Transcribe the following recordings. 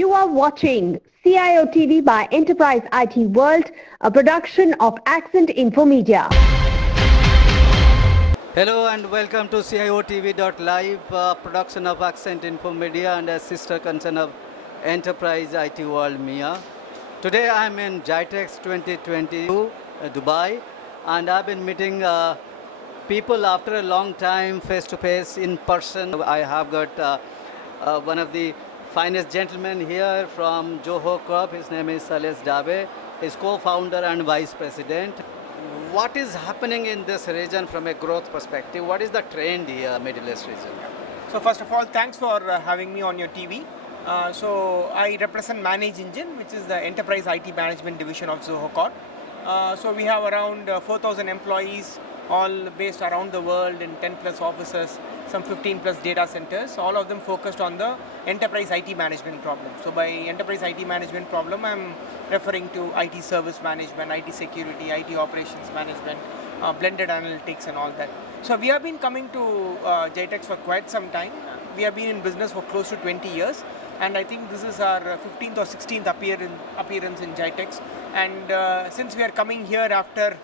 You are watching CIOTV by Enterprise IT World, a production of Accent Info Media. Hello and welcome to CIOTV.live, production of Accent Info Media and a sister concern of Enterprise IT World MIA. Today I am in Gitex 2022, Dubai, and I've been meeting people after a long time, face to face, in person. I have got one of the finest gentlemen here from Zoho Corp. His name is Shailesh Davey. He's co-founder and vice president. What is happening in this region from a growth perspective? What is the trend here, Middle East region? So first of all, thanks for having me on your TV. So I represent Manage Engine, which is the enterprise IT management division of Zoho Corp. So we have around 4,000 employees, all based around the world in 10 plus offices, some 15 plus data centers, all of them focused on the enterprise IT management problem. So by enterprise IT management problem, I'm referring to IT service management, IT security, IT operations management, blended analytics and all that. So we have been coming to Gitex for quite some time. We have been in business for close to 20 years. And I think this is our 15th or 16th appearance in Gitex. And since we are coming here after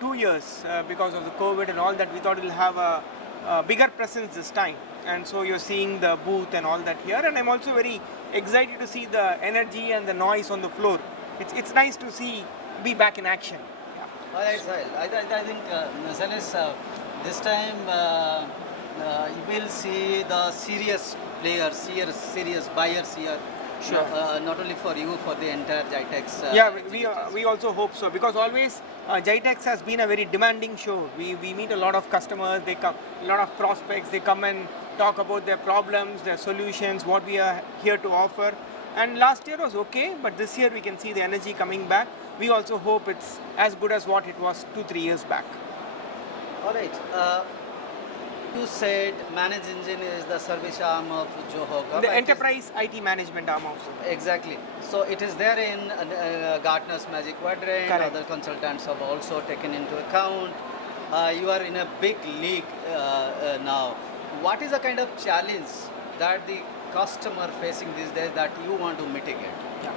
2 years because of the COVID and all that, we thought we'll have a bigger presence this time. And so you're seeing the booth and all that here. And I'm also very excited to see the energy and the noise on the floor. It's nice to be back in action. Yeah. All right, Sahil. I think, Shailesh, this time you will see the serious players, serious buyers here. Sure. Not only for you, for the entire Gitex. Yeah, we also hope so, because always Gitex has been a very demanding show. We meet a lot of customers, they come, a lot of prospects, they come and talk about their problems, their solutions, what we are here to offer. And last year was okay, but this year we can see the energy coming back. We also hope it's as good as what it was 2-3 years back. All right. You said Manage Engine is the service arm of Zoho Corp. The enterprise IT management arm also. Exactly. So it is there in Gartner's Magic Quadrant. Correct. Other consultants have also taken into account. You are in a big league now. What is the kind of challenge that the customer facing these days that you want to mitigate? Yeah.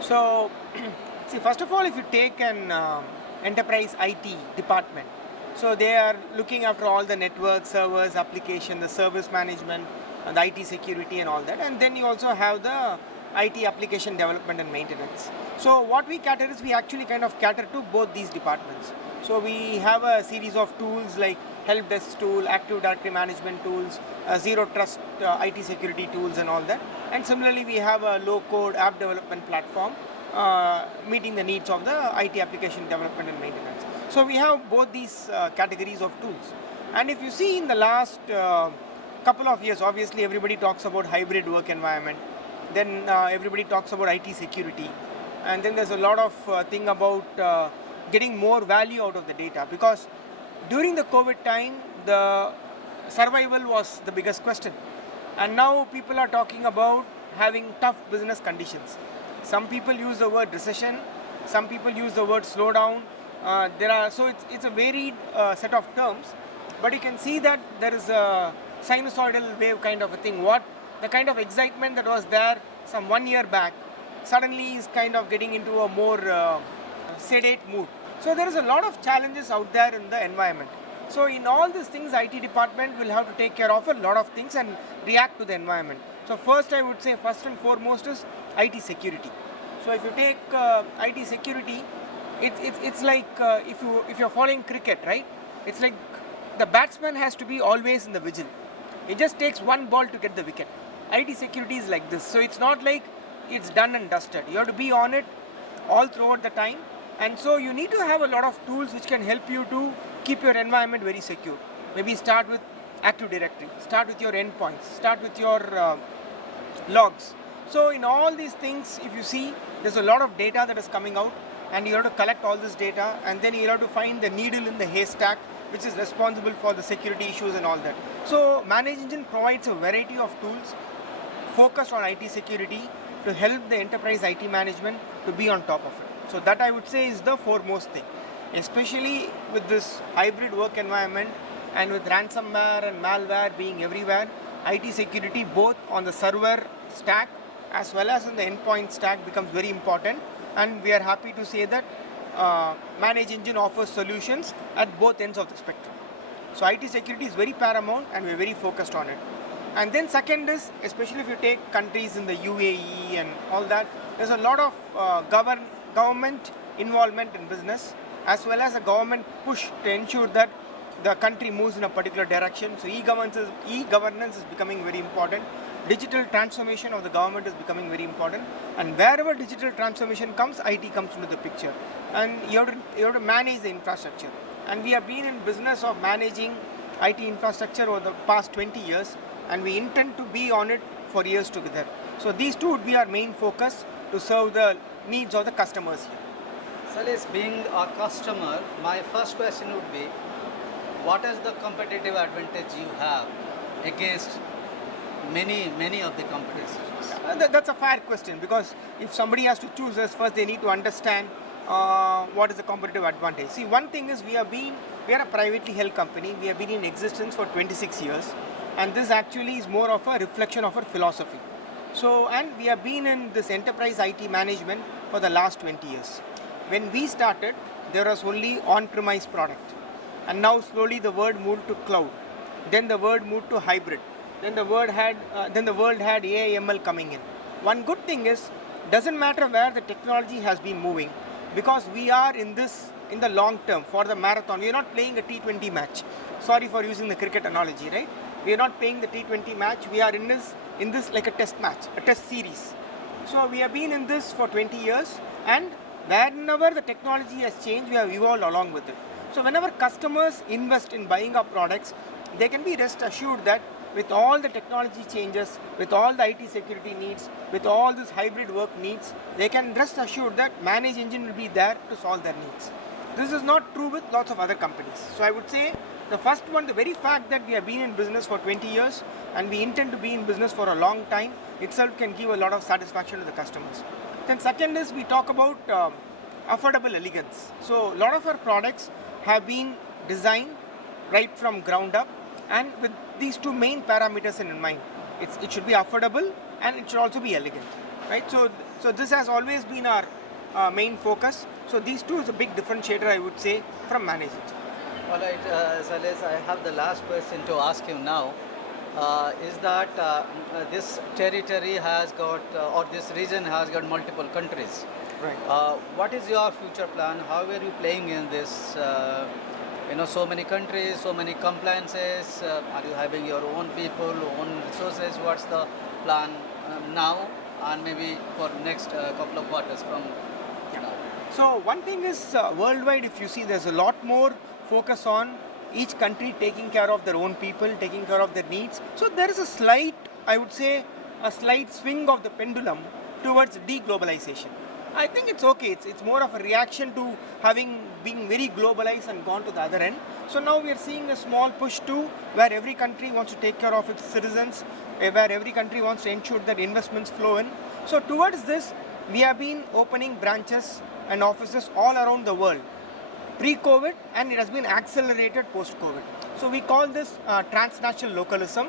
So, see, first of all, if you take an enterprise IT department, so they are looking after all the network, servers, application, the service management, and the IT security and all that. And then you also have the IT application development and maintenance. So what we cater is, we actually kind of cater to both these departments. So we have a series of tools like help desk tool, active directory management tools, zero trust IT security tools and all that. And similarly, we have a low code app development platform meeting the needs of the IT application development and maintenance. So we have both these categories of tools. And if you see in the last couple of years, obviously everybody talks about hybrid work environment. Then everybody talks about IT security. And then there's a lot of thing about getting more value out of the data. Because during the COVID time, the survival was the biggest question. And now people are talking about having tough business conditions. Some people use the word recession. Some people use the word slowdown. So it's a varied set of terms, but you can see that there is a sinusoidal wave kind of a thing. The kind of excitement that was there some 1 year back suddenly is kind of getting into a more sedate mood. So there is a lot of challenges out there in the environment. So in all these things, IT department will have to take care of a lot of things and react to the environment. So first, I would say first and foremost is IT security. So if you take IT security, it's like if you're following cricket, right? It's like the batsman has to be always in the vigil. It just takes one ball to get the wicket. IT security is like this. So it's not like it's done and dusted. You have to be on it all throughout the time. And so you need to have a lot of tools which can help you to keep your environment very secure. Maybe start with Active Directory, start with your endpoints, start with your logs. So in all these things, if you see, there's a lot of data that is coming out. And you have to collect all this data, and then you have to find the needle in the haystack, which is responsible for the security issues and all that. So Manage Engine provides a variety of tools focused on IT security to help the enterprise IT management to be on top of it. So that I would say is the foremost thing, especially with this hybrid work environment and with ransomware and malware being everywhere. IT security both on the server stack as well as in the endpoint stack becomes very important, and we are happy to say that Manage Engine offers solutions at both ends of the spectrum. So IT security is very paramount and we're very focused on it. And then second is, especially if you take countries in the UAE and all that, there's a lot of government involvement in business, as well as a government push to ensure that the country moves in a particular direction. So e-governance is becoming very important. Digital transformation of the government is becoming very important. And wherever digital transformation comes, IT comes into the picture. And you have to manage the infrastructure. And we have been in business of managing IT infrastructure over the past 20 years, and we intend to be on it for years together. So these two would be our main focus to serve the needs of the customers here. Shailesh, being a customer, my first question would be, what is the competitive advantage you have against many of the competitors? That's a fair question, because if somebody has to choose us, first they need to understand what is the competitive advantage. See, one thing is we are a privately held company. We have been in existence for 26 years, and this actually is more of a reflection of our philosophy. So, and we have been in this enterprise IT management for the last 20 years. When we started, there was only on-premise product, and now slowly the world moved to cloud. Then the world moved to hybrid. Then the world had AI ML coming in. One good thing is, doesn't matter where the technology has been moving, because we are in the long term for the marathon. We are not playing a T20 match. Sorry for using the cricket analogy, right? We are not playing the T20 match. We are in this like a test match, a test series. So we have been in this for 20 years, and whenever the technology has changed, we have evolved along with it. So whenever customers invest in buying our products, they can be rest assured that with all the technology changes, with all the IT security needs, with all this hybrid work needs, they can rest assured that Manage Engine will be there to solve their needs. This is not true with lots of other companies. So I would say the first one, the very fact that we have been in business for 20 years and we intend to be in business for a long time itself can give a lot of satisfaction to the customers. Then second is we talk about affordable elegance. So a lot of our products have been designed right from ground up, and with these two main parameters in mind. It should be affordable and it should also be elegant, right? So this has always been our main focus. So these two is a big differentiator, I would say, from Manage Engine. All right, Shailesh, I have the last question to ask you now. Is that this territory has got, or this region has got multiple countries. Right. What is your future plan? How are you playing in this? So many countries, so many compliances. Are you having your own people, own resources? What's the plan now and maybe for next couple of quarters from now? So one thing is worldwide, if you see, there's a lot more focus on each country taking care of their own people, taking care of their needs. So there is a slight, I would say, a slight swing of the pendulum towards deglobalization. I think it's okay. It's more of a reaction to being very globalized and gone to the other end. So now we are seeing a small push to where every country wants to take care of its citizens, where every country wants to ensure that investments flow in. So towards this, we have been opening branches and offices all around the world, pre-COVID, and it has been accelerated post-COVID. So we call this transnational localism,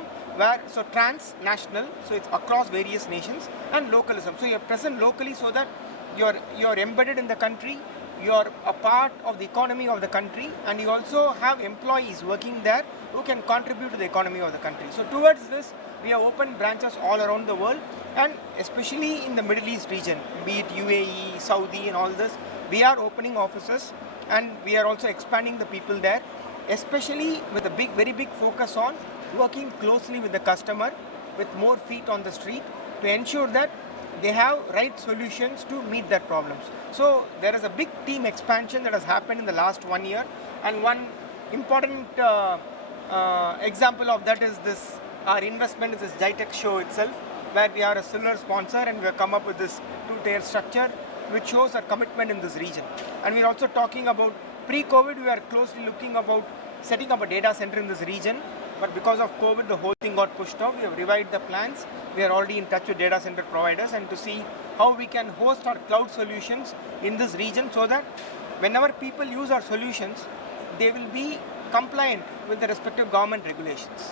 so transnational, so it's across various nations, and localism. So you're present locally so that you're embedded in the country, you're a part of the economy of the country, and you also have employees working there who can contribute to the economy of the country. So towards this, we have opened branches all around the world, and especially in the Middle East region, be it UAE, Saudi and all this, we are opening offices, and we are also expanding the people there, especially with a very big focus on working closely with the customer with more feet on the street to ensure that they have right solutions to meet their problems. So there is a big team expansion that has happened in the last 1 year, and one important example of that is this, our investment in this Gitex show itself, where we are a silver sponsor and we have come up with this two-tier structure which shows our commitment in this region. And we are also talking about pre-COVID, we are closely looking about setting up a data center in this region, but because of COVID, the whole thing got pushed off. We have revived the plans. We are already in touch with data center providers and to see how we can host our cloud solutions in this region so that whenever people use our solutions, they will be compliant with the respective government regulations.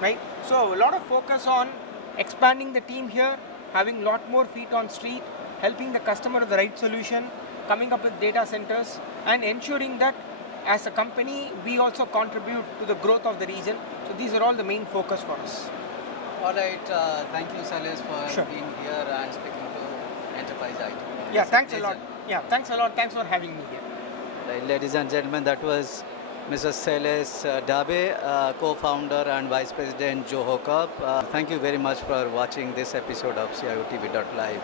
Right? So a lot of focus on expanding the team here, having lot more feet on street, helping the customer with the right solution, coming up with data centers, and ensuring that as a company we also contribute to the growth of the region. So these are all the main focus for us. All right. Thank you, Shailesh, for Sure. being here and speaking to Enterprise IT. Yeah, It's thanks a pleasure. lot. Yeah, thanks a lot. Thanks for having me here. Right, ladies and gentlemen, that was Mr. Shailesh Davey, co-founder and vice president, Zoho Corp. Thank you very much for watching this episode of CIOTV.live.